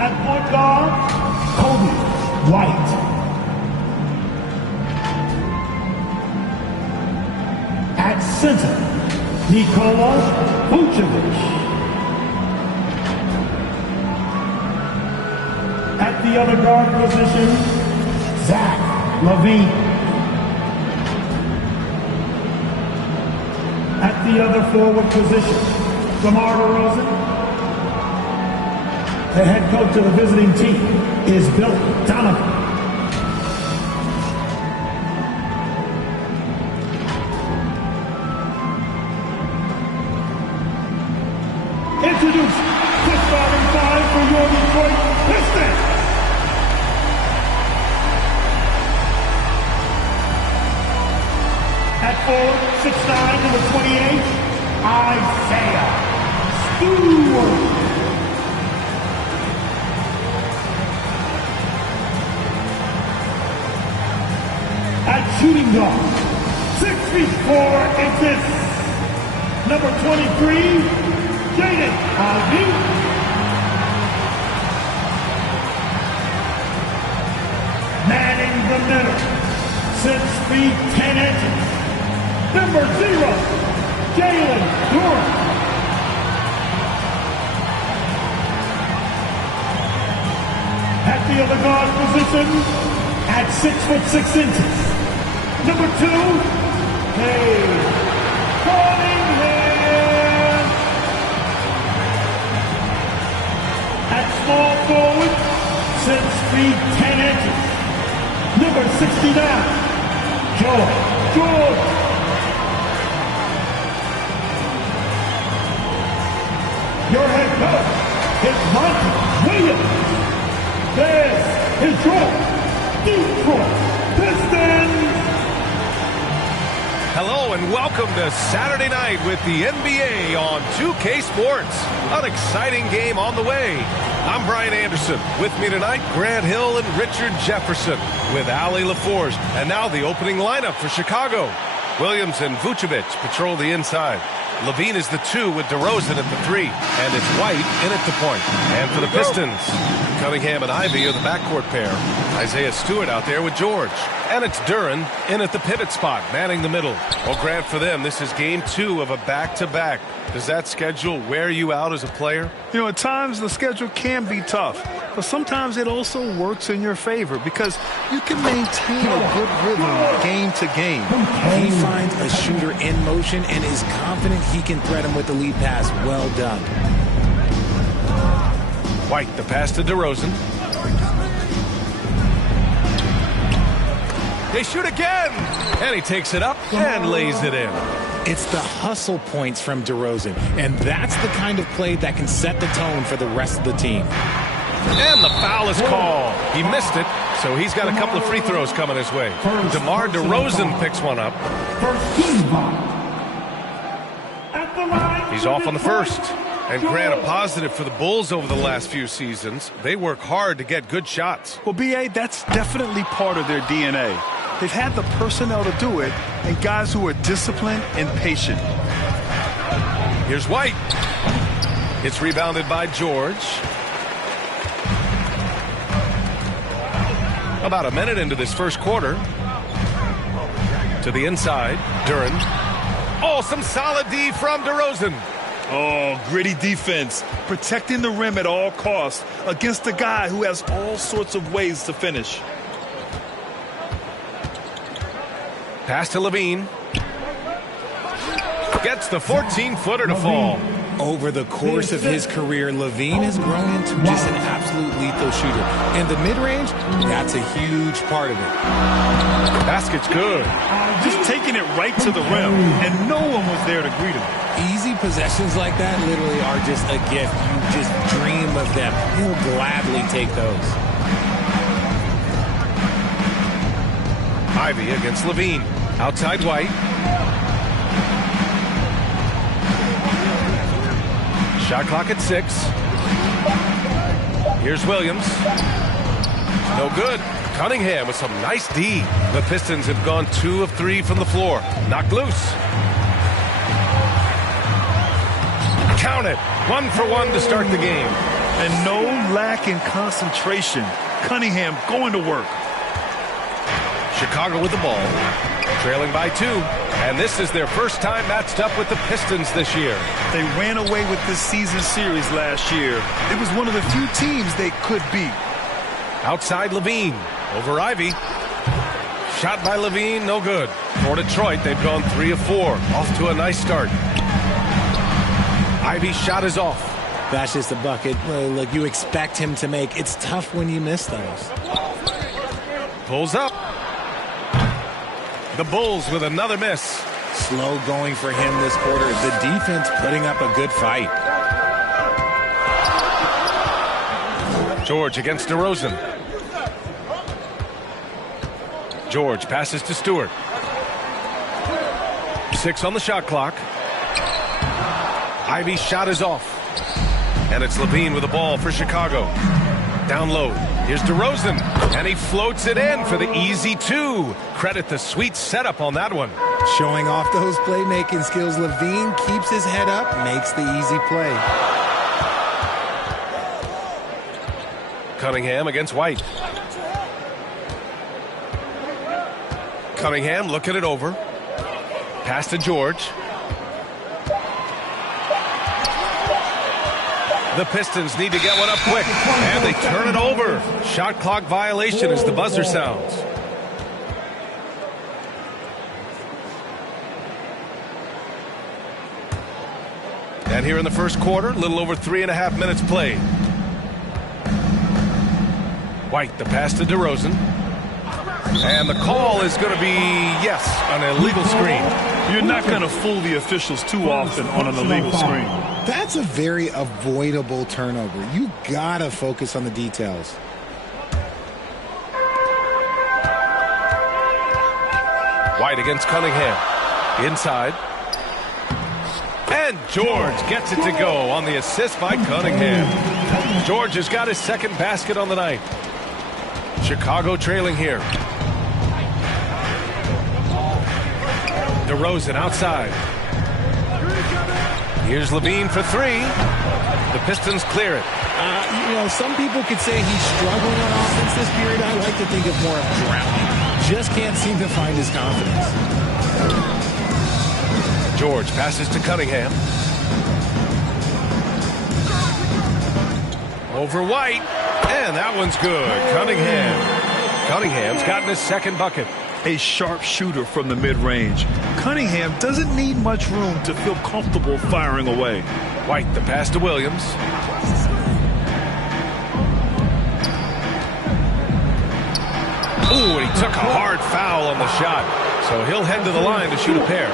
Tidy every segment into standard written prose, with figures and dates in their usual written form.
At point guard, Kobe White. At center, Nikola Vucevic. At the other guard position, Zach LaVine. At the other forward position, DeMar DeRozan. The head coach of the visiting team is Bill Donovan. Introduce the starting five for your Detroit Pistons. At 4, 6'9", number 28, Isaiah Stewart. At shooting guard, 6 feet 4 inches, number 23, Jaden Ivey. Manning the middle, 6 feet 10 inches, number 0, Dyorj. At the other guard position, at 6 foot 6 inches, number 2, Cunningham. At small forward, 6 feet 10 inches, number 69, Dyorj. Your head coach is Monty Williams. This is your Detroit Pistons. Hello and welcome to Saturday night with the NBA on 2K Sports. An exciting game on the way. I'm Brian Anderson. With me tonight, Grant Hill and Richard Jefferson with Allie LaForge. And now the opening lineup for Chicago. Williams and Vucevic patrol the inside. LaVine is the 2 with DeRozan at the 3. And it's White in at the point. And for the Pistons, Cunningham and Ivey are the backcourt pair. Isaiah Stewart out there with Dyorj. And it's Duren in at the pivot spot, manning the middle. Well, Grant, for them, this is game 2 of a back-to-back. Does that schedule wear you out as a player? You know, at times the schedule can be tough, but sometimes it also works in your favor because you can maintain a good rhythm game to game. He finds a shooter in motion and is confident he can thread him with the lead pass. Well done. White, the pass to DeRozan. They shoot again! And he takes it up and lays it in. It's the hustle points from DeRozan, and that's the kind of play that can set the tone for the rest of the team. And the foul is called. He missed it, so he's got a couple of free throws coming his way. DeMar DeRozan picks one up. He's off on the first. And Grant, a positive for the Bulls over the last few seasons. They work hard to get good shots. Well, B.A., that's definitely part of their DNA. They've had the personnel to do it and guys who are disciplined and patient. Here's White. It's rebounded by Dyorj. About a minute into this first quarter. To the inside, Duren. Oh, some solid D from DeRozan. Oh, gritty defense, protecting the rim at all costs against a guy who has all sorts of ways to finish. Pass to LaVine. Gets the 14-footer to fall. Over the course of his career, LaVine has grown into just an absolute lethal shooter. And the mid-range, that's a huge part of it. Basket's good. Just taking it right to the rim, and no one was there to greet him. Easy possessions like that literally are just a gift. You just dream of them. He'll gladly take those. Ivey against LaVine. Outside White. Shot clock at 6. Here's Williams. No good. Cunningham with some nice D. The Pistons have gone 2 of 3 from the floor. Knocked loose. Count it. 1 for 1 to start the game. And no lack in concentration. Cunningham going to work. Chicago with the ball, trailing by 2. And this is their first time matched up with the Pistons this year. They ran away with this season series last year. It was one of the few teams they could beat. Outside Levine, over Ivy. Shot by Levine, no good. For Detroit, they've gone 3 of 4. Off to a nice start. Ivy's shot is off. That's just a bucket like you expect him to make. It's tough when you miss those. Pulls up. The Bulls with another miss. Slow going for him this quarter. The defense putting up a good fight. Dyorj against DeRozan. Dyorj passes to Stewart. 6 on the shot clock. Ivy's shot is off. And it's Levine with the ball for Chicago. Down low. Here's DeRozan. And he floats it in for the easy 2. Credit the sweet setup on that one. Showing off those playmaking skills. Levine keeps his head up, makes the easy play. Cunningham against White. Cunningham looking it over. Pass to Dyorj. The Pistons need to get one up quick, and they turn it over. Shot clock violation as the buzzer sounds. And here in the first quarter, a little over 3.5 minutes played. White, the pass to DeRozan. And the call is going to be, yes, an illegal screen. You're not going to fool the officials too often on an illegal screen. That's a very avoidable turnover. You got to focus on the details. White against Cunningham. Inside. And Dyorj gets it to go on the assist by Cunningham. Dyorj has got his second basket on the night. Chicago trailing here. DeRozan outside. Here's Levine for 3. The Pistons clear it. Some people could say he's struggling on offense this period. I like to think of more of drowning. Just can't seem to find his confidence. Dyorj passes to Cunningham. Over White. And that one's good. Cunningham's gotten his second bucket. A sharp shooter from the mid-range. Cunningham doesn't need much room to feel comfortable firing away. White, the pass to Williams. Ooh, and he took a hard foul on the shot. So he'll head to the line to shoot a pair.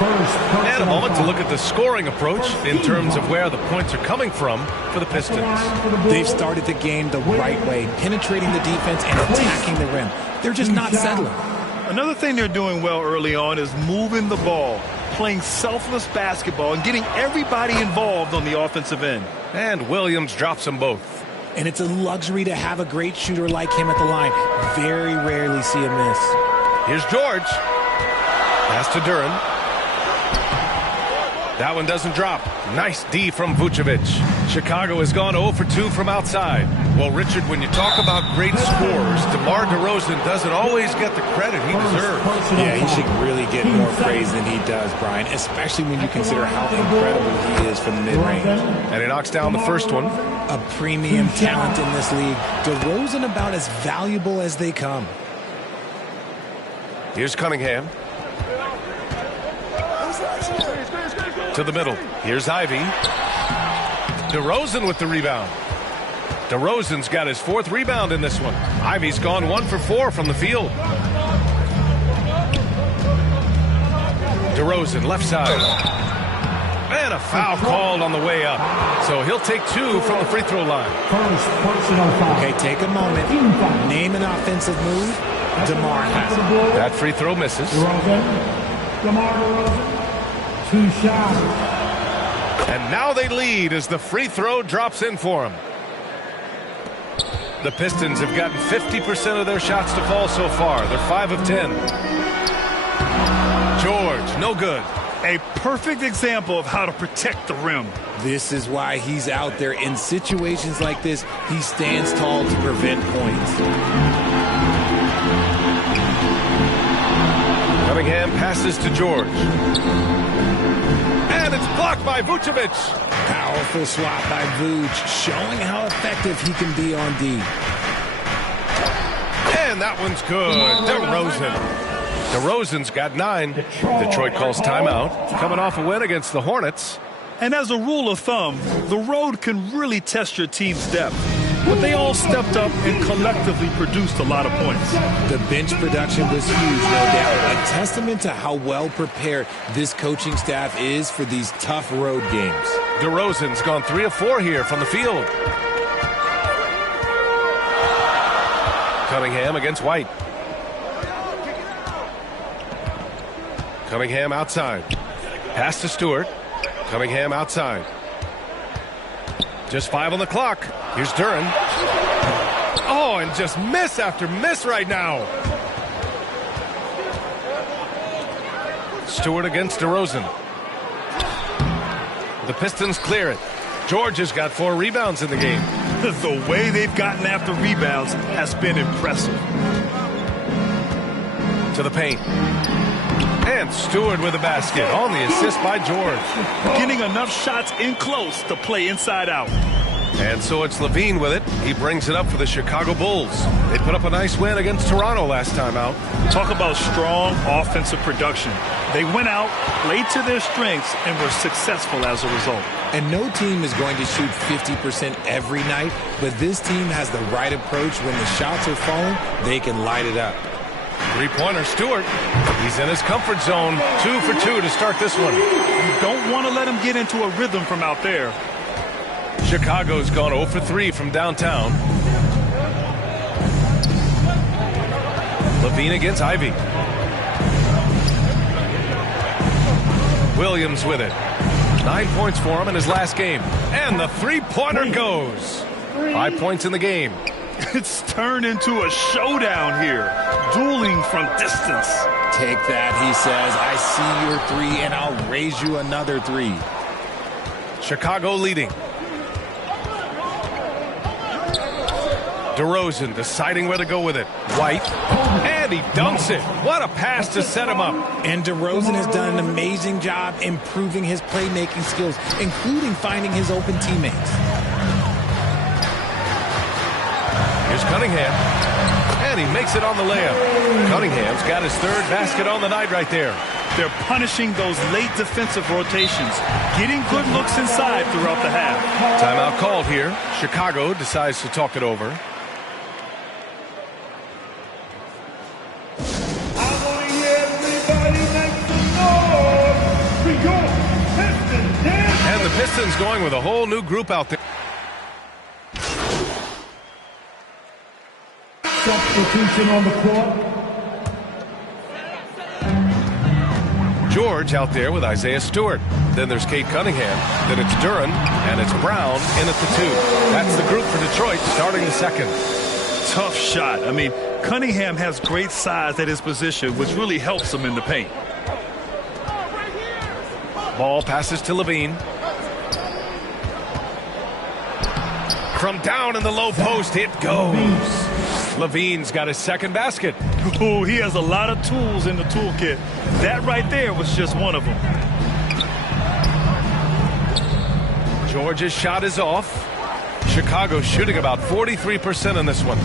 And a moment to look at the scoring approach in terms of where the points are coming from for the Pistons. They've started the game the right way, penetrating the defense and attacking the rim. They're just not settling. Another thing they're doing well early on is moving the ball, playing selfless basketball, and getting everybody involved on the offensive end. And Williams drops them both. And it's a luxury to have a great shooter like him at the line. Very rarely see a miss. Here's Dyorj. Pass to Duren. That one doesn't drop. Nice D from Vucevic. Chicago has gone 0 for 2 from outside. Well, Richard, when you talk about great scorers, DeMar DeRozan doesn't always get the credit he deserves. Yeah, he should really get more praise than he does, Brian, especially when you consider how incredible he is from the mid-range. And he knocks down the first one. A premium talent in this league. DeRozan about as valuable as they come. Here's Cunningham. To the middle. Here's Ivy. DeRozan with the rebound. DeRozan's got his 4th rebound in this one. Ivy's gone 1 for 4 from the field. DeRozan left side. And a foul called on the way up. So he'll take 2 from the free throw line. Okay, take a moment. Name an offensive move. DeMar has it. That free throw misses. DeMar DeRozan. 2 shots. And now they lead as the free throw drops in for him. The Pistons have gotten 50% of their shots to fall so far. They're 5 of 10. Dyorj, no good. A perfect example of how to protect the rim. This is why he's out there. In situations like this, he stands tall to prevent points. Cunningham passes to Dyorj. And it's blocked by Vucevic. Powerful swat by Vuce, showing how effective he can be on D. And that one's good. DeRozan's got 9. Detroit calls timeout. Coming off a win against the Hornets. And as a rule of thumb, the road can really test your team's depth. But they all stepped up and collectively produced a lot of points. The bench production was huge, no doubt. A testament to how well prepared this coaching staff is for these tough road games. DeRozan's gone 3 of 4 here from the field. Cunningham against White. Cunningham outside. Pass to Stewart. Cunningham outside. Just 5 on the clock. Here's Duren. Oh, and just miss after miss right now. Stewart against DeRozan. The Pistons clear it. Dyorj has got 4 rebounds in the game. The way they've gotten after rebounds has been impressive. To the paint. And Stewart with a basket on the assist by Dyorj. Getting enough shots in close to play inside out. And so it's Levine with it. He brings it up for the Chicago Bulls. They put up a nice win against Toronto last time out. Talk about strong offensive production. They went out, played to their strengths, and were successful as a result. And no team is going to shoot 50% every night, but this team has the right approach. When the shots are falling, they can light it up. Three-pointer, Stewart. He's in his comfort zone. 2 for 2 to start this one. You don't want to let him get into a rhythm from out there. Chicago's gone 0 for 3 from downtown. Levine against Ivy. Williams with it. 9 points for him in his last game. And the three-pointer goes. 5 points in the game. It's turned into a showdown here. Dueling from distance. Take that, he says. I see your 3, and I'll raise you another 3. Chicago leading. DeRozan deciding where to go with it. White. And he dunks it. What a pass to set him up. And DeRozan has done an amazing job improving his playmaking skills, including finding his open teammates. Here's Cunningham. And he makes it on the layup. Cunningham's got his 3rd basket on the night right there. They're punishing those late defensive rotations, getting good looks inside throughout the half. Timeout called here. Chicago decides to talk it over. And the Pistons going with a whole new group out there. Substitution on the court. Dyorj out there with Isaiah Stewart. Then there's Kate Cunningham. Then it's Duren. And it's Brown in at the 2. That's the group for Detroit starting the second. Tough shot. I mean, Cunningham has great size at his position, which really helps him in the paint. Ball passes to Levine. From down in the low post, it goes. Levine's got his 2nd basket. Oh, he has a lot of tools in the toolkit. That right there was just one of them. George's shot is off. Chicago shooting about 43% in this one.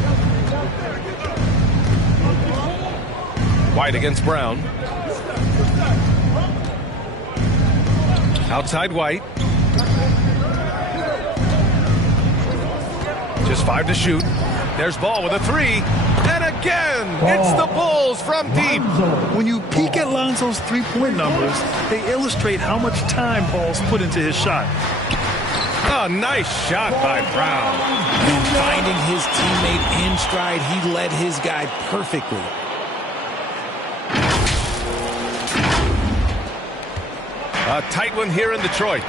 White against Brown. Outside White. Just 5 to shoot. There's Ball with a 3. And again, it's the Bulls from deep. When you peek at Lonzo's three-point numbers, they illustrate how much time Ball's put into his shot. A nice shot by Brown. And finding his teammate in stride, he led his guy perfectly. A tight one here in Detroit.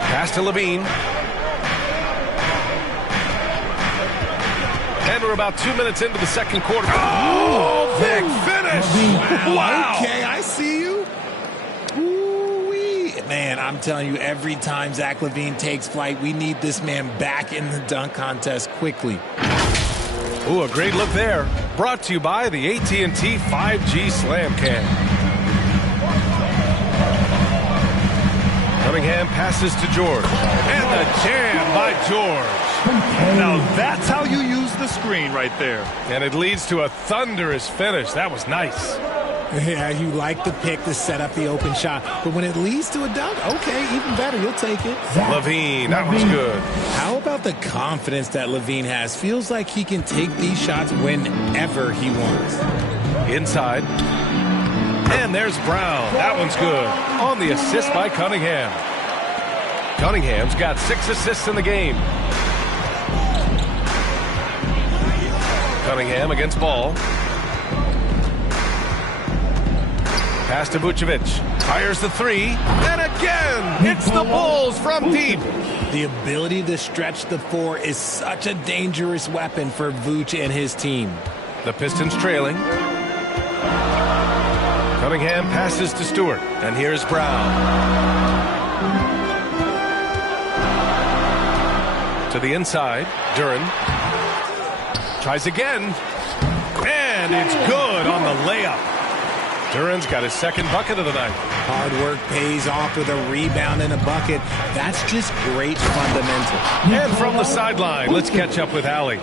Pass to Levine. And we're about 2 minutes into the second quarter. Oh, big finish! finish. Wow. Okay, I see you. Ooh-wee. Man, I'm telling you, every time Zach LaVine takes flight, we need this man back in the dunk contest quickly. Ooh, a great look there. Brought to you by the AT&T 5G Slam Cam. Cunningham passes to Dyorj. And the jam by Dyorj. Now that's how you use the screen right there. And it leads to a thunderous finish. That was nice. Yeah, you like the pick to set up the open shot. But when it leads to a dunk, okay, even better. You'll take it. LaVine, that was good. How about the confidence that LaVine has? Feels like he can take these shots whenever he wants. Inside. And there's Brown. That one's good. On the assist by Cunningham. Cunningham's got 6 assists in the game. Cunningham against Ball. Pass to Vucevic. Fires the 3. And again, it's the Bulls from deep. The ability to stretch the 4 is such a dangerous weapon for Vooch and his team. The Pistons trailing. Cunningham passes to Stewart. And here's Brown. To the inside. Duren. Tries again. And it's good on the layup. Duren's got his second bucket of the night. Hard work pays off with a rebound and a bucket. That's just great fundamental. And from the sideline, let's catch up with Allie.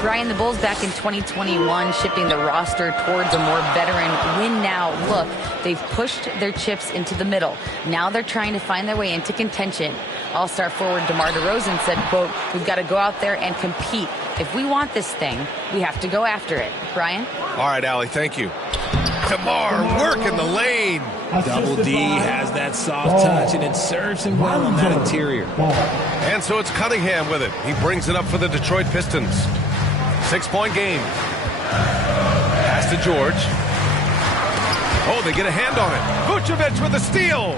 Brian, the Bulls back in 2021 shifting the roster towards a more veteran win-now look. They've pushed their chips into the middle. Now they're trying to find their way into contention. All-star forward DeMar DeRozan said, quote, "We've got to go out there and compete. If we want this thing, we have to go after it." Brian? All right, Allie, thank you. DeMar working the lane. Double D has that soft touch, and it serves him well on that interior. And so it's Cunningham with it. He brings it up for the Detroit Pistons. 6-point game. Pass to Dyorj. Oh, they get a hand on it. Vucevic with a steal.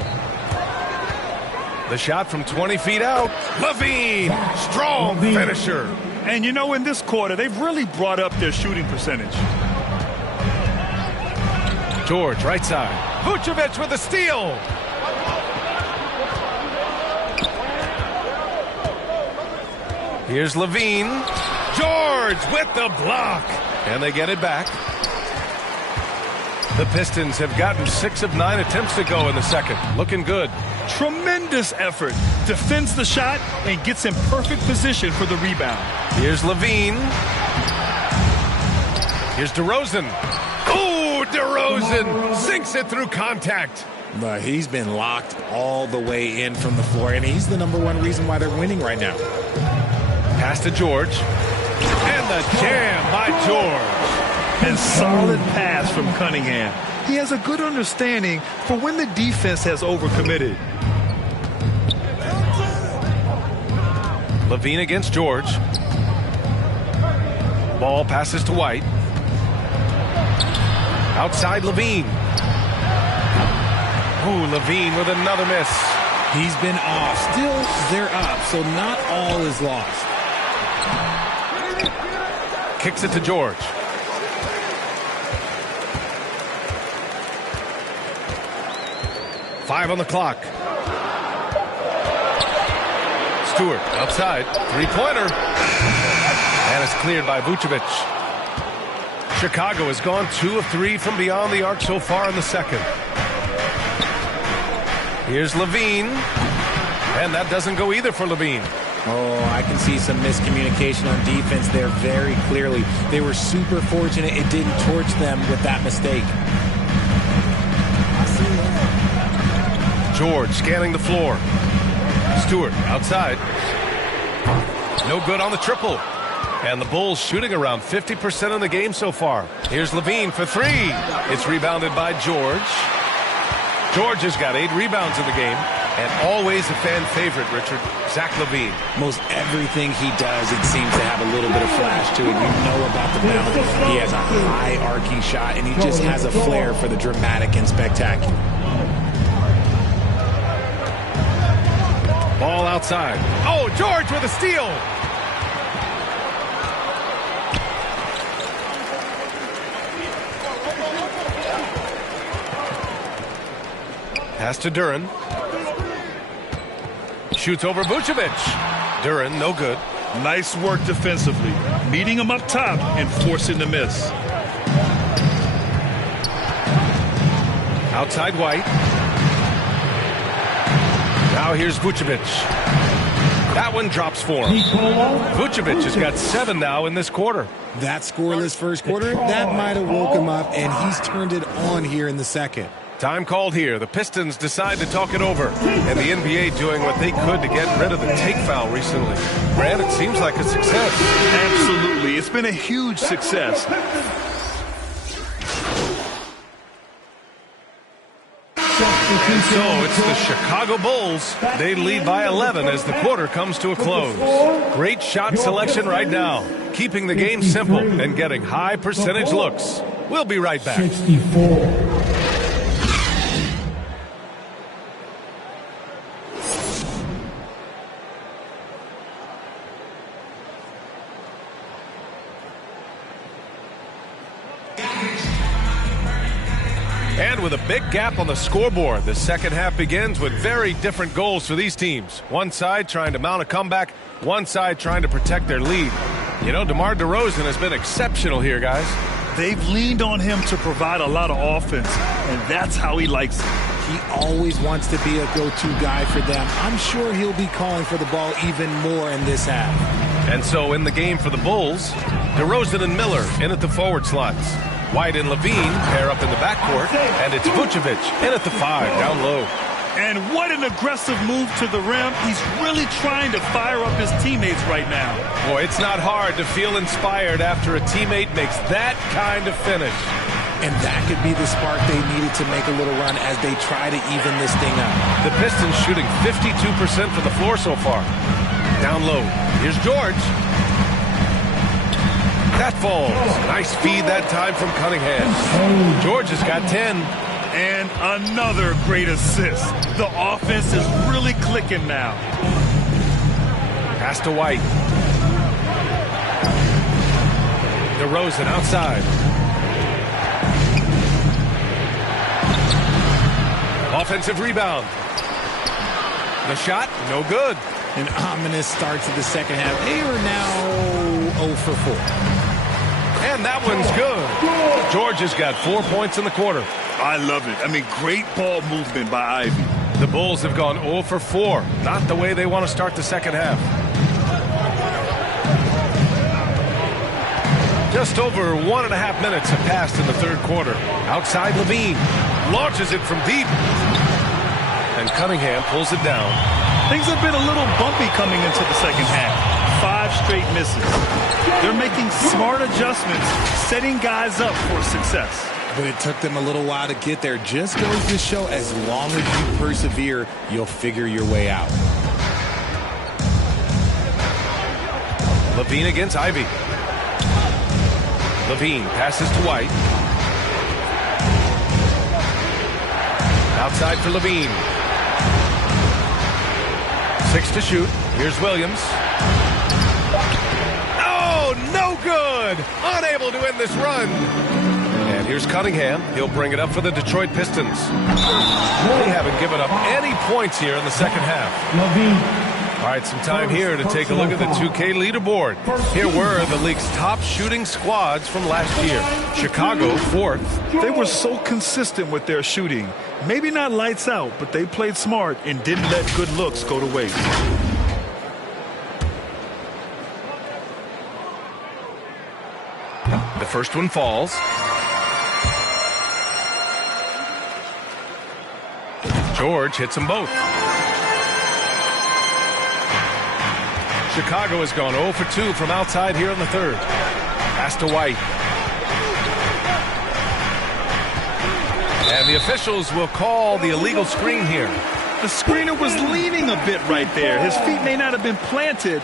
The shot from 20 feet out. LaVine, strong finisher. And you know, in this quarter, they've really brought up their shooting percentage. Dyorj, right side. Vucevic with a steal. Here's LaVine. Dyorj with the block. And they get it back. The Pistons have gotten 6 of 9 attempts to go in the second. Looking good. Tremendous effort. Defends the shot and gets in perfect position for the rebound. Here's LaVine. Here's DeRozan. Oh, DeRozan sinks it through contact. But he's been locked all the way in from the floor, and he's the #1 reason why they're winning right now. Pass to Dyorj. And the jam by Dyorj. And solid pass from Cunningham. He has a good understanding for when the defense has overcommitted. LaVine against Dyorj. Ball passes to White. Outside LaVine. Ooh, LaVine with another miss. He's been off. Still, they're up, so not all is lost. Kicks it to Dyorj. Five on the clock. Stewart outside. Three-pointer. And it's cleared by Vucevic. Chicago has gone 2 of 3 from beyond the arc so far in the second. Here's LaVine. And that doesn't go either for LaVine. Oh, I can see some miscommunication on defense there very clearly. They were super fortunate it didn't torch them with that mistake. Dyorj scanning the floor. Stewart outside. No good on the triple. And the Bulls shooting around 50% in the game so far. Here's LaVine for 3. It's rebounded by Dyorj. Dyorj has got 8 rebounds in the game. And always a fan favorite, Richard, Zach LaVine. Most everything he does, it seems to have a little bit of flash to it. You know about the bounce. He has a high arcing shot, and he just has a flair for the dramatic and spectacular. Ball outside. Oh, Dyorj with a steal. Pass to Duran. Shoots over Vucevic. Duran, no good. Nice work defensively. Meeting him up top and forcing the miss. Outside White. Now here's Vucevic. That one drops for him. Vucevic has got 7 now in this quarter. That scoreless first quarter, that might have woke him up, and he's turned it on here in the second. Time called here. The Pistons decide to talk it over. And the NBA doing what they could to get rid of the take foul recently. Brad, it seems like a success. Absolutely. It's been a huge success. And so it's the Chicago Bulls. They lead by 11 as the quarter comes to a close. Great shot selection right now. Keeping the game simple and getting high percentage looks. We'll be right back. 64. And with a big gap on the scoreboard, the second half begins with very different goals for these teams. One side trying to mount a comeback, one side trying to protect their lead. You know, DeMar DeRozan has been exceptional here, guys. They've leaned on him to provide a lot of offense, and that's how he likes it. He always wants to be a go-to guy for them. I'm sure he'll be calling for the ball even more in this half. And so in the game for the Bulls, DeRozan and Miller in at the forward slots. White and Levine pair up in the backcourt, and it's Vucevic in at the 5, down low. And what an aggressive move to the rim. He's really trying to fire up his teammates right now. Boy, it's not hard to feel inspired after a teammate makes that kind of finish. And that could be the spark they needed to make a little run as they try to even this thing up. The Pistons shooting 52% from the floor so far. Down low, here's Dyorj. That falls. Nice feed that time from Cunningham. Dyorj has got 10. And another great assist. The offense is really clicking now. Pass to White. DeRozan outside. Offensive rebound. The shot, no good. An ominous start to the second half. They are now 0 for 4. And that one's good. Dyorj has got 4 points in the quarter. I love it. I mean, great ball movement by Ivy. The Bulls have gone 0 for 4. Not the way they want to start the second half. Just over 1.5 minutes have passed in the third quarter. Outside Levine. Launches it from deep. And Cunningham pulls it down. Things have been a little bumpy coming into the second half. 5 straight misses. They're making smart adjustments, setting guys up for success. But it took them a little while to get there. Just goes to show as long as you persevere, you'll figure your way out. Levine against Ivy. Levine passes to White. Outside for Levine. 6 to shoot. Here's Williams. Oh, no good! Unable to end this run. And here's Cunningham. He'll bring it up for the Detroit Pistons. They haven't given up any points here in the second half. All right, some time here to take a look at the 2K leaderboard. Here were the league's top shooting squads from last year. Chicago, 4th. They were so consistent with their shooting. Maybe not lights out, but they played smart and didn't let good looks go to waste. The first one falls. Dyorj hits them both. Chicago has gone 0 for 2 from outside here in the third. Pass to White. And the officials will call the illegal screen here. The screener was leaning a bit right there. His feet may not have been planted.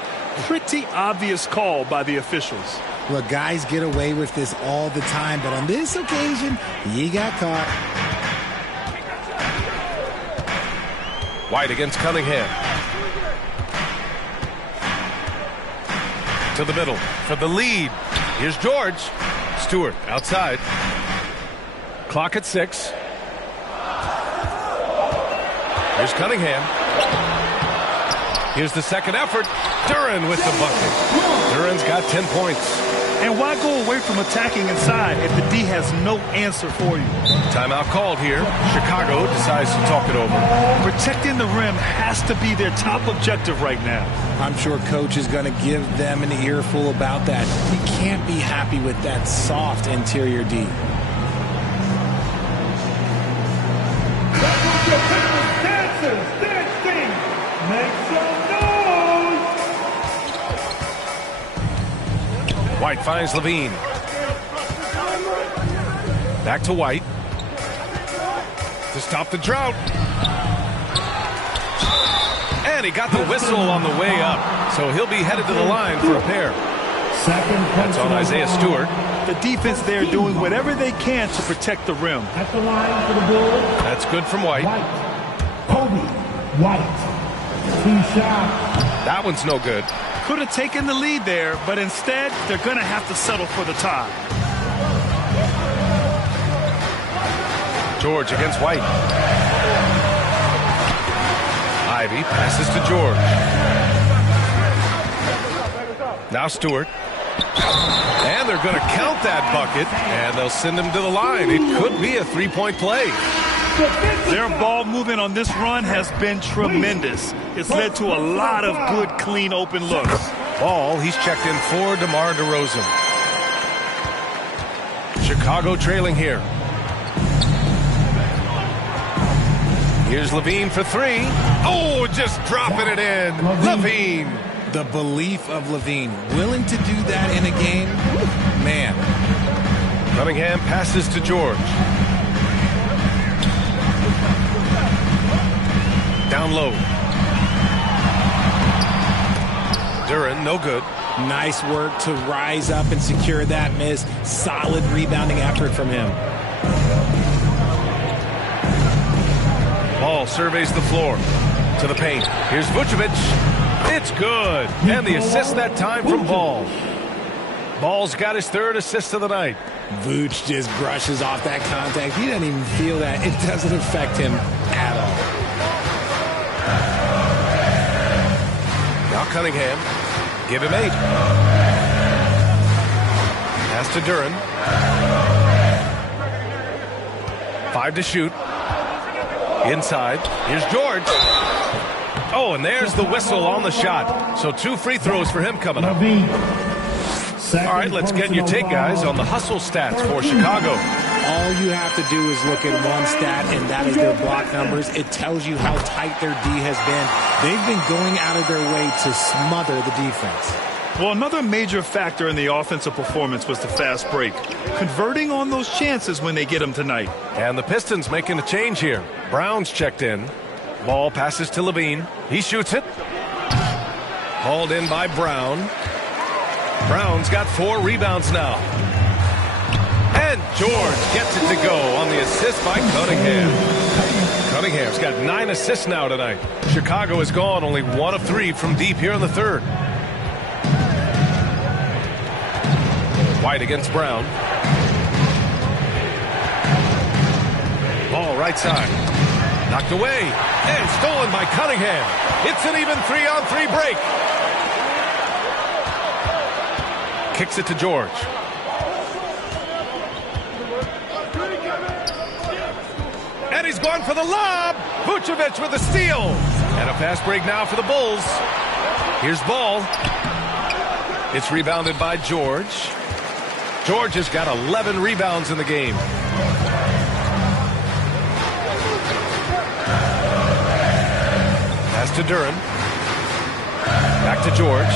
Pretty obvious call by the officials. Look, guys get away with this all the time, but on this occasion, he got caught. White against Cunningham. To the middle for the lead. Here's Dyorj. Stewart outside. Clock at 6. Here's Cunningham. Here's the second effort. Duren with the bucket. Duren's got 10 points. And why go away from attacking inside if the D has no answer for you? Timeout called here. Chicago decides to talk it over. Protecting the rim has to be their top objective right now. I'm sure coach is going to give them an earful about that. He can't be happy with that soft interior D. White finds Levine. Back to White. To stop the drought. And he got the whistle on the way up. So he'll be headed to the line for a pair. That's on Isaiah Stewart. The defense there doing whatever they can to protect the rim. At the line for the Bulls. That's good from White. Kobe White. Team shot. That one's no good. Could have taken the lead there, but instead, they're going to have to settle for the tie. Dyorj against White. Ivy passes to Dyorj. Now Stewart. And they're going to count that bucket, and they'll send him to the line. It could be a three-point play. Their ball movement on this run has been tremendous. It's led to a lot of good, clean, open looks. Ball, he's checked in for DeMar DeRozan. Chicago trailing here. Here's Levine for three. Oh, just dropping it in. Levine. The belief of Levine. Willing to do that in a game? Man. Cunningham passes to Dyorj. Down low. Duren, no good. Nice work to rise up and secure that miss. Solid rebounding effort from him. Ball surveys the floor. To the paint. Here's Vucevic. It's good. And the assist that time from Ball. Ball's got his third assist of the night. Vooch just brushes off that contact. He doesn't even feel that. It doesn't affect him at all. Now Cunningham. Give him 8. Pass to Duren. 5 to shoot. Inside. Here's Dyorj. Oh, and there's the whistle on the shot. So 2 free throws for him coming up. All right, let's get your take, guys, on the hustle stats for Chicago. All you have to do is look at one stat, and that is their block numbers. It tells you how tight their D has been. They've been going out of their way to smother the defense. Well, another major factor in the offensive performance was the fast break. Converting on those chances when they get them tonight. And the Pistons making a change here. Brown's checked in. Ball passes to Levine. He shoots it. Hauled in by Brown. Brown's got 4 rebounds now. And Dyorj gets it to go on the assist by Cunningham. Cunningham's got 9 assists now tonight. Chicago has gone only 1 of 3 from deep here in the third. White against Brown. Ball right side. Knocked away. And stolen by Cunningham. It's an even 3-on-3 break. Kicks it to Dyorj. And he's going for the lob. Vucevic with the steal. And a fast break now for the Bulls. Here's Ball. It's rebounded by Dyorj. Dyorj has got 11 rebounds in the game. Pass to Duren. Back to Dyorj.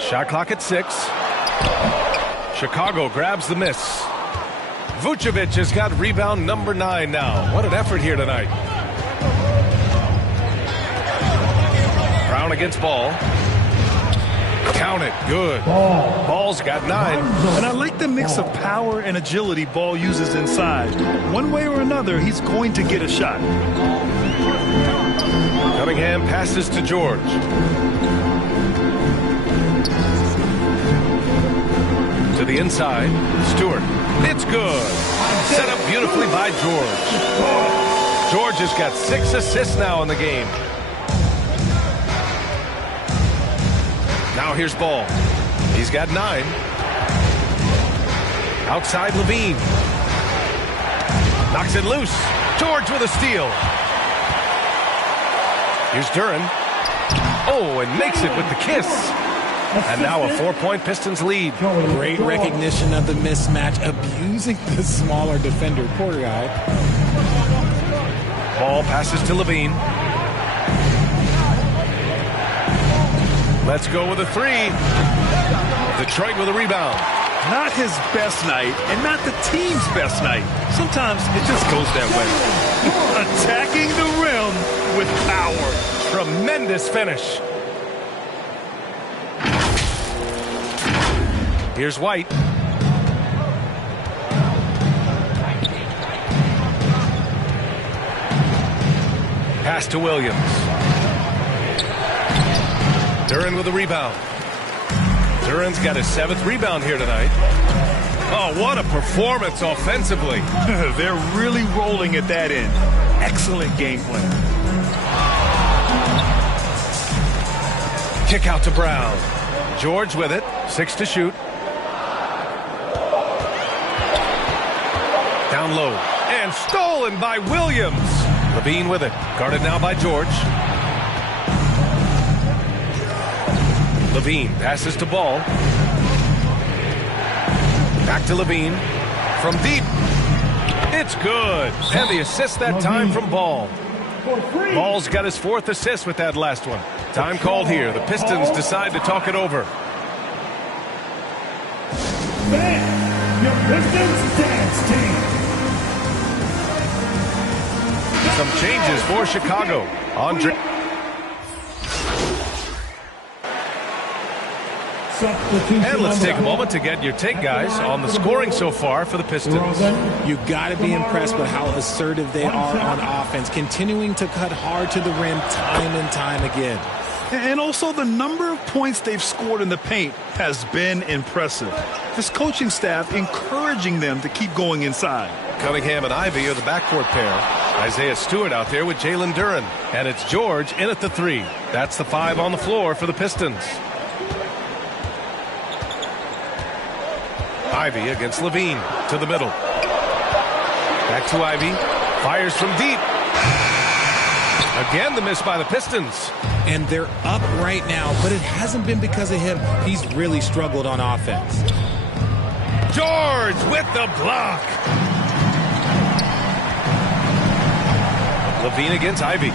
Shot clock at 6. Chicago grabs the miss. Vucevic has got rebound number 9 now. What an effort here tonight. Brown against Ball. Count it. Good. Ball's got 9. And I like the mix of power and agility Ball uses inside. One way or another, he's going to get a shot. Cunningham passes to Dyorj. To the inside. Stewart. It's good. Set up beautifully by Dyorj. Dyorj has got 6 assists now in the game. Now here's Ball. He's got 9. Outside Levine. Knocks it loose. Dyorj with a steal. Here's Duren. Oh, and makes it with the kiss. And now a 4-point Pistons lead. Great recognition of the mismatch, abusing the smaller defender. Poor guy. Ball passes to Levine. Let's go with a 3. Detroit with a rebound. Not his best night, and not the team's best night. Sometimes it just goes that way. Attacking the rim with power. Tremendous finish. Here's White. Pass to Williams. Duren with a rebound. Duren's got his 7th rebound here tonight. Oh, what a performance offensively. They're really rolling at that end. Excellent game plan. Kick out to Brown. Dyorj with it. 6 to shoot. Down low. And stolen by Williams. Levine with it. Guarded now by Dyorj. Levine passes to Ball. Back to Levine. From deep. It's good. And the assist that time from Ball. Ball's got his 4th assist with that last one. Time called here. The Pistons decide to talk it over. Your Pistons dance team. Some changes for Chicago. And let's take a moment to get your take, guys, on the scoring so far for the Pistons. You got to be impressed with how assertive they are on offense, continuing to cut hard to the rim time and time again. And also the number of points they've scored in the paint has been impressive. This coaching staff encouraging them to keep going inside. Cunningham and Ivy are the backcourt pair. Isaiah Stewart out there with Jalen Duren. And it's Dyorj in at the 3. That's the 5 on the floor for the Pistons. Ivy against Levine to the middle. Back to Ivy. Fires from deep. Again, the miss by the Pistons. And they're up right now, but it hasn't been because of him. He's really struggled on offense. Dyorj with the block. Levine against Ivy.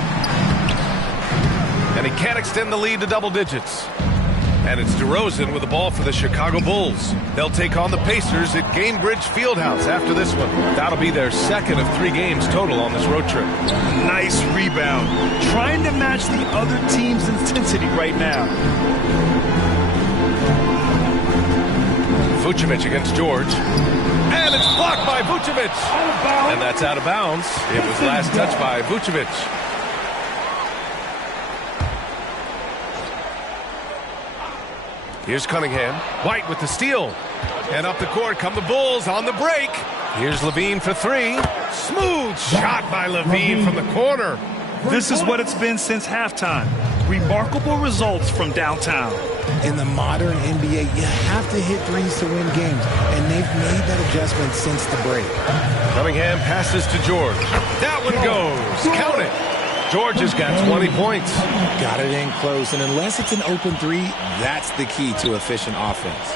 And he can't extend the lead to double digits. And it's DeRozan with the ball for the Chicago Bulls. They'll take on the Pacers at Gainbridge Fieldhouse after this one. That'll be their 2nd of 3 games total on this road trip. Nice rebound. Trying to match the other team's intensity right now. Vucevic against Dyorj. And it's blocked by Vucevic. And that's out of bounds. It was last touched by Vucevic. Here's Cunningham. White with the steal. And up the court come the Bulls on the break. Here's Levine for 3. Smooth shot by Levine from the corner. This is what it's been since halftime. Remarkable results from downtown. In the modern NBA, you have to hit threes to win games, and they've made that adjustment since the break. Cunningham passes to Dyorj. That one goes. Count it. Dyorj has got 20 points. Got it in close, and unless it's an open 3, that's the key to efficient offense.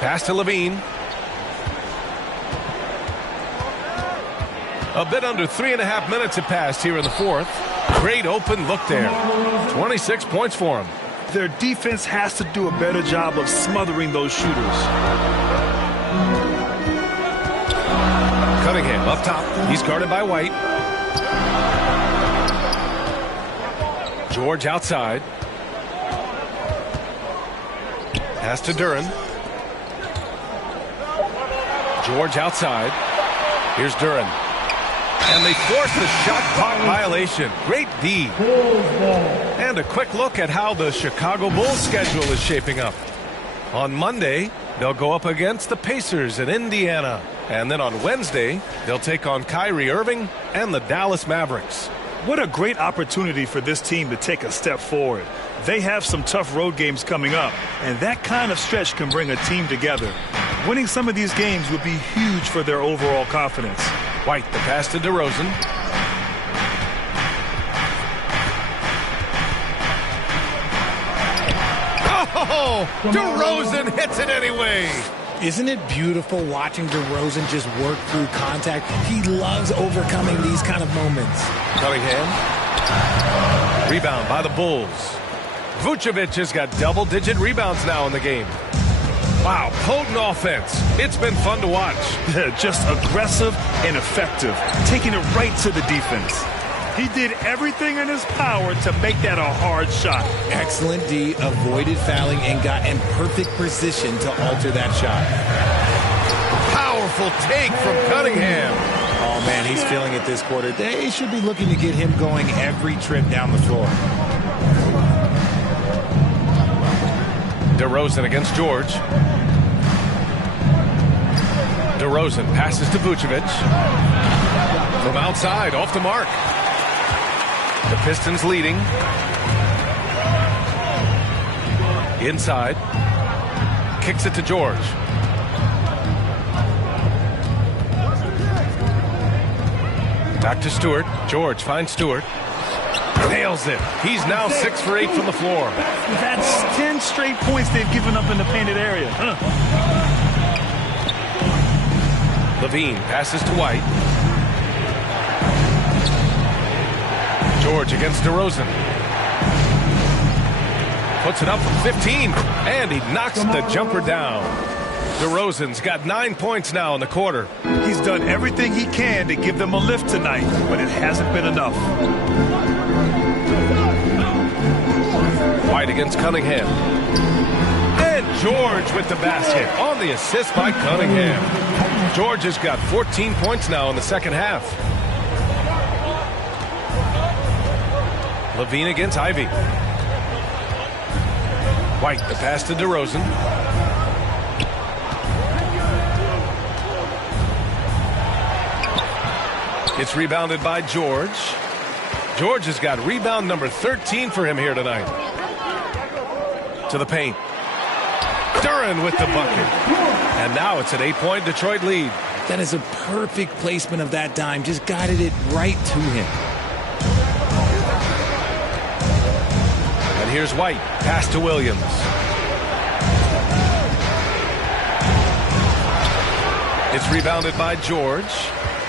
Pass to Levine. A bit under 3.5 minutes have passed here in the 4th. Great open look there. 26 points for him. Their defense has to do a better job of smothering those shooters. Cunningham up top. He's guarded by White. Dyorj outside. Pass to Duren. Dyorj outside. Here's Duren. And they force the shot clock violation. Great D. And a quick look at how the Chicago Bulls schedule is shaping up. On Monday, They'll go up against the Pacers in Indiana. And then on Wednesday, they'll take on Kyrie Irving and the Dallas Mavericks. What a great opportunity for this team to take a step forward. They have some tough road games coming up, and that kind of stretch can bring a team together. Winning some of these games would be huge for their overall confidence. White, the pass to DeRozan. Oh, DeRozan hits it anyway. Isn't it beautiful watching DeRozan just work through contact? He loves overcoming these kind of moments. Cunningham. Rebound by the Bulls. Vucevic has got double-digit rebounds now in the game. Wow, potent offense. It's been fun to watch. Just aggressive and effective, taking it right to the defense. He did everything in his power to make that a hard shot. Excellent D, avoided fouling and got in perfect position to alter that shot. Powerful take from Cunningham. Oh, man, he's feeling it this quarter. They should be looking to get him going every trip down the floor. DeRozan against Dyorj. DeRozan passes to Vucevic. From outside, off the mark. The Pistons leading. Inside. Kicks it to Dyorj. Back to Stewart. Dyorj finds Stewart. Nails it. He's now 6 for 8 from the floor. That's 10 straight points they've given up in the painted area. Levine passes to White. Dyorj against DeRozan. Puts it up from 15, and he knocks the jumper down. DeRozan's got 9 points now in the quarter. He's done everything he can to give them a lift tonight, but it hasn't been enough. White against Cunningham. And Dyorj with the basket on the assist by Cunningham. Dyorj has got 14 points now in the second half. Levine against Ivy. White, the pass to DeRozan. It's rebounded by Dyorj. Dyorj has got rebound number 13 for him here tonight. To the paint. Duren with the bucket. And now it's an 8-point Detroit lead. That is a perfect placement of that dime. Just guided it right to him. And here's White. Pass to Williams. It's rebounded by Dyorj.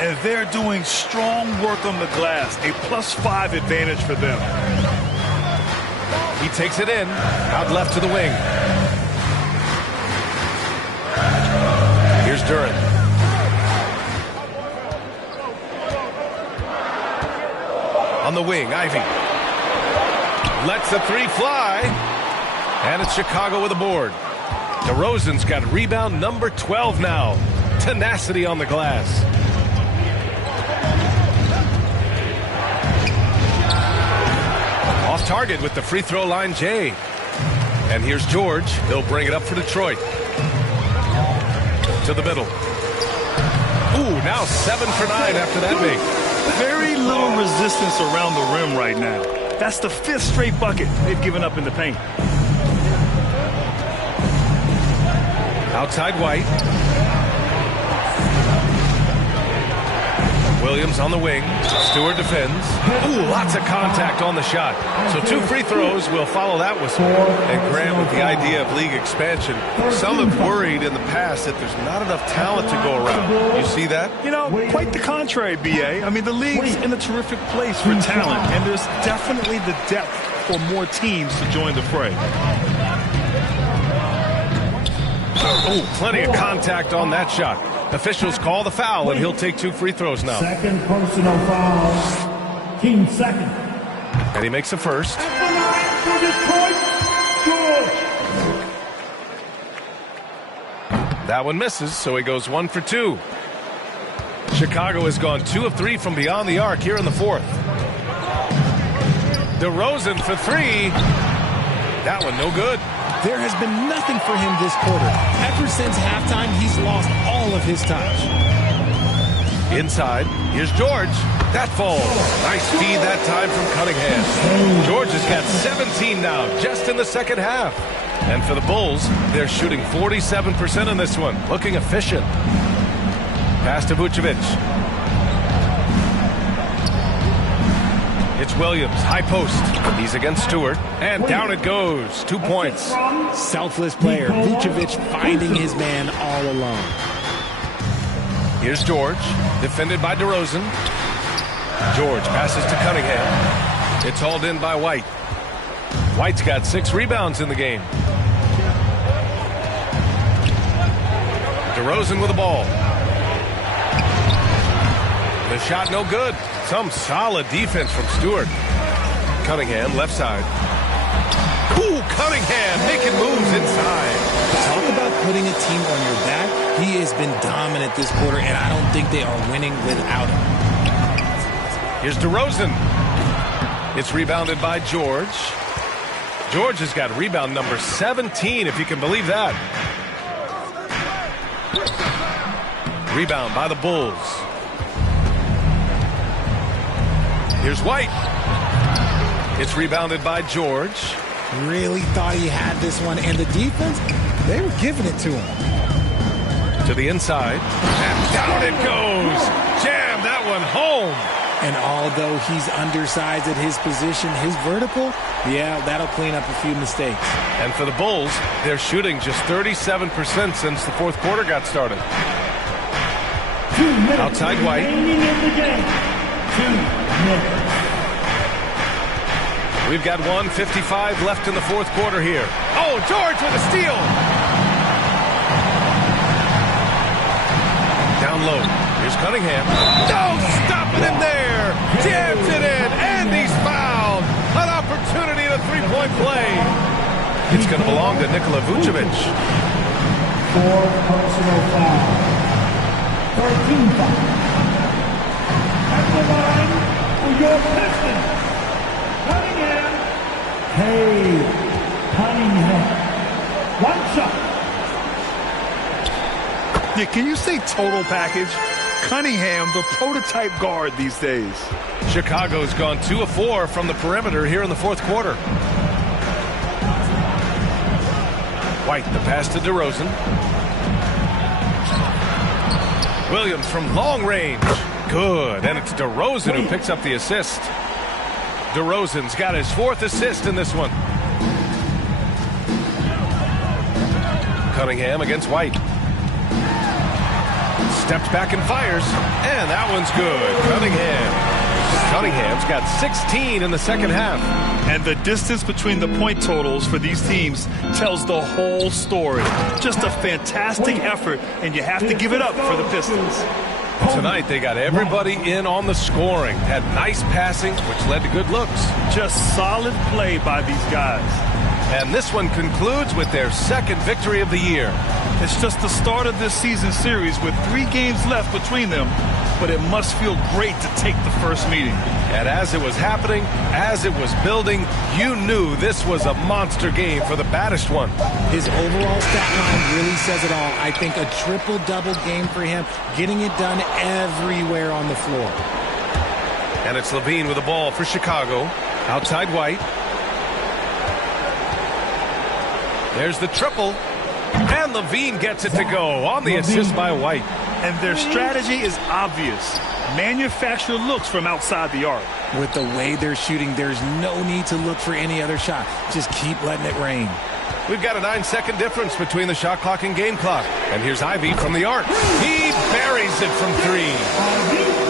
And they're doing strong work on the glass. A +5 advantage for them. He takes it in. Out left to the wing. Here's Duren. On the wing, Ivy. Lets the three fly. And it's Chicago with a board. DeRozan's got rebound number 12 now. Tenacity on the glass. Off target with the free throw line, Jay. And here's Dyorj. He'll bring it up for Detroit. To the middle. Ooh, now 7 for 9 after that make. Very little resistance around the rim right now. That's the 5th straight bucket they've given up in the paint. Outside White. Williams on the wing. Stewart defends. Ooh, lots of contact on the shot. So 2 free throws will follow that whistle. And Grant, with the idea of league expansion, some have worried in the past that there's not enough talent to go around. You see that? You know, quite the contrary, B.A. I mean, the league's in a terrific place for talent, and there's definitely the depth for more teams to join the fray. Oh, plenty of contact on that shot. Officials call the foul, and he'll take 2 free throws now. Second personal foul. Team second. And he makes the first. For Detroit, Dyorj. That one misses, so he goes 1 for 2. Chicago has gone 2 of 3 from beyond the arc here in the 4th. DeRozan for 3. That one no good. There has been nothing for him this quarter. Ever since halftime, he's lost all of his touch. Inside, here's Dyorj. That falls. Nice feed that time from Cunningham. Dyorj has got 17 now, just in the second half. And for the Bulls, they're shooting 47% in this one, looking efficient. Pass to Vucevic. It's Williams, high post. He's against Stewart, and down it goes. 2 points. Selfless player. Vucevic finding his man all alone. Here's Dyorj, defended by DeRozan. Dyorj passes to Cunningham. It's hauled in by White. White's got 6 rebounds in the game. DeRozan with the ball. The shot no good. Some solid defense from Stewart. Cunningham, left side. Ooh, Cunningham making moves inside. Talk about putting a team on your back. He has been dominant this quarter, and I don't think they are winning without him. Here's DeRozan. It's rebounded by Dyorj. Dyorj has got rebound number 17, if you can believe that. Rebound by the Bulls. Here's White. It's rebounded by Dyorj. Really thought he had this one, and the defense, they were giving it to him. To the inside, and down it goes. Jam that one home. And although he's undersized at his position, his vertical, yeah, that'll clean up a few mistakes. And for the Bulls, they're shooting just 37% since the fourth quarter got started. 2 minutes Outside White. remaining in the game. 2 minutes. We've got 1:55 left in the fourth quarter here. Oh, Dyorj with a steal. Down low. Here's Cunningham. No, stopping him there. Jams it in, and he's fouled. An opportunity at a three-point play. It's going to belong to Nikola Vucevic. 4 personal fouls. 13 fouls. At the line for your Pistons, Cunningham. Hey, Cunningham. 1 shot. Yeah, can you say total package? Cunningham, the prototype guard these days. Chicago's gone 2 of 4 from the perimeter here in the fourth quarter. White, the pass to DeRozan. Williams from long range. Good, and it's DeRozan who picks up the assist. DeRozan's got his 4th assist in this one. Cunningham against White. Steps back and fires, and that one's good. Cunningham's got 16 in the second half. And the distance between the point totals for these teams tells the whole story. Just a fantastic effort, and you have to give it up for the Pistons. Tonight, they got everybody in on the scoring. Had nice passing, which led to good looks. Just solid play by these guys. And this one concludes with their second victory of the year. It's just the start of this season series with 3 games left between them, but it must feel great to take the first meeting. And as it was happening, as it was building, you knew this was a monster game for the baddest one. His overall stat line really says it all. I think a triple-double game for him, getting it done everywhere on the floor. And it's Levine with the ball for Chicago. Outside White. There's the triple. And Levine gets it to go on the assist by White. And their strategy is obvious. Manufacture looks from outside the arc. With the way they're shooting, there's no need to look for any other shot. Just keep letting it rain. We've got a 9-second difference between the shot clock and game clock. And here's Ivy from the arc. He buries it from 3.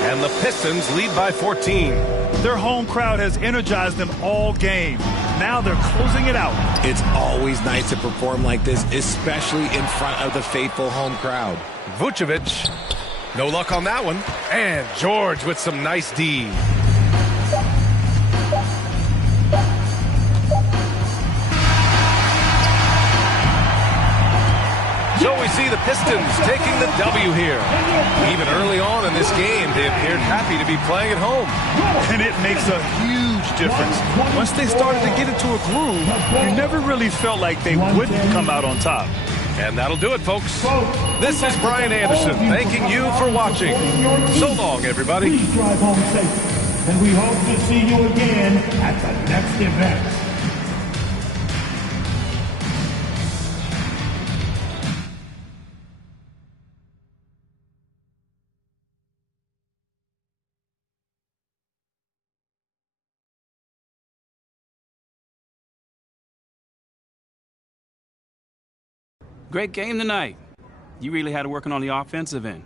And the Pistons lead by 14. Their home crowd has energized them all game. Now they're closing it out. It's always nice to perform like this, especially in front of the faithful home crowd. Vucevic, no luck on that one. And Dyorj with some nice D. So we see the Pistons taking the W here. Even early on in this game, they appeared happy to be playing at home. And it makes a huge difference. Once they started to get into a groove, you never really felt like they wouldn't come out on top. And that'll do it, folks. This is Brian Anderson thanking you for watching. So long, everybody. Please drive home safe. And we hope to see you again at the next event. Great game tonight. You really had it working on the offensive end.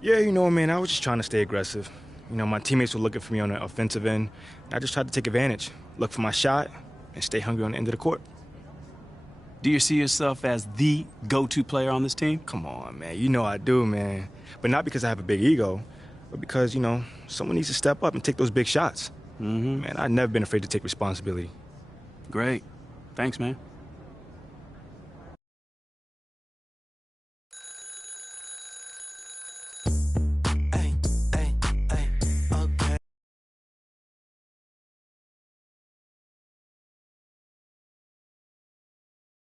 Yeah, you know, man, I was just trying to stay aggressive. You know, my teammates were looking for me on the offensive end. And I just tried to take advantage, look for my shot, and stay hungry on the end of the court. Do you see yourself as the go-to player on this team? Come on, man. You know I do, man. But not because I have a big ego, but because, you know, someone needs to step up and take those big shots. Man, I've never been afraid to take responsibility. Great. Thanks, man.